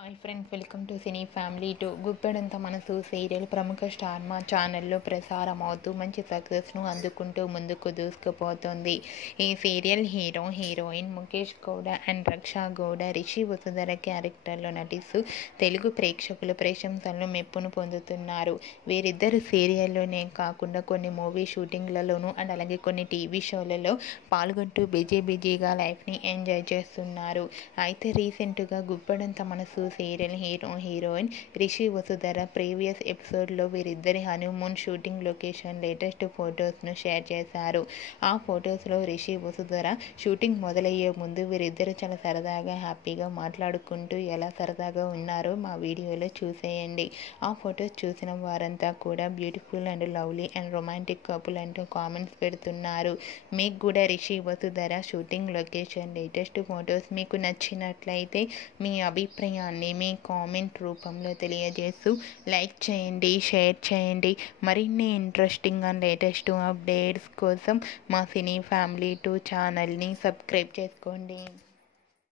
Hi friends, welcome to cine family to. Guppedantha Manasu serial ప్రముఖ star మా ఛానల్లో ప్రసారం అవుతూ మంచి సక్సెస్ను అందుకుంటూ ముందుకు దూసుకుపోతుంది. ఈ serial heroine Mukesh Gowda and Raksha Gowda Rishi Vasudhara క్యారెక్టర్లో నటిస్తూ తెలుగు ప్రేక్షకుల ప్రశంసలను మెప్పును పొందుతున్నారు. వీరిద్దరు సీరియల్లోనే కాకుండా కొన్ని మూవీ షూటింగ్లలోనూ అండ్ అలాగే కొన్ని టీవీ షోలలో పాల్గొంటూ బిజీగా లైఫ్ని ఎంజాయ్ చేస్తున్నారు. అయితే రీసెంట్గా Guppedantha Manasu serial heroine Rishi Vasudhara previous ఎపిసోడ్లో వీరిద్దరి హనీమూన్ షూటింగ్ లొకేషన్ లేటెస్ట్ ఫొటోస్ను షేర్ చేశారు. ఆ ఫొటోస్లో రిషి వసుధర షూటింగ్ మొదలయ్యే ముందు వీరిద్దరు చాలా సరదాగా హ్యాపీగా మాట్లాడుకుంటూ ఎలా సరదాగా ఉన్నారో మా వీడియోలో చూసేయండి. ఆ ఫొటోస్ చూసిన వారంతా కూడా beautiful and lovely and romantic couple అంటూ కామెంట్స్ పెడుతున్నారు. మీకు కూడా Rishi Vasudhara shooting location latest photos మీకు నచ్చినట్లయితే మీ అభిప్రాయాన్ని మీ కామెంట్ రూపంలో తెలియజేస్తూ లైక్ చేయండి, షేర్ చేయండి. మరిన్ని ఇంట్రెస్టింగ్ అండ్ లేటెస్ట్ అప్డేట్స్ కోసం మా సినీ ఫ్యామిలీ 2 ఛానల్ని సబ్స్క్రైబ్ చేసుకోండి.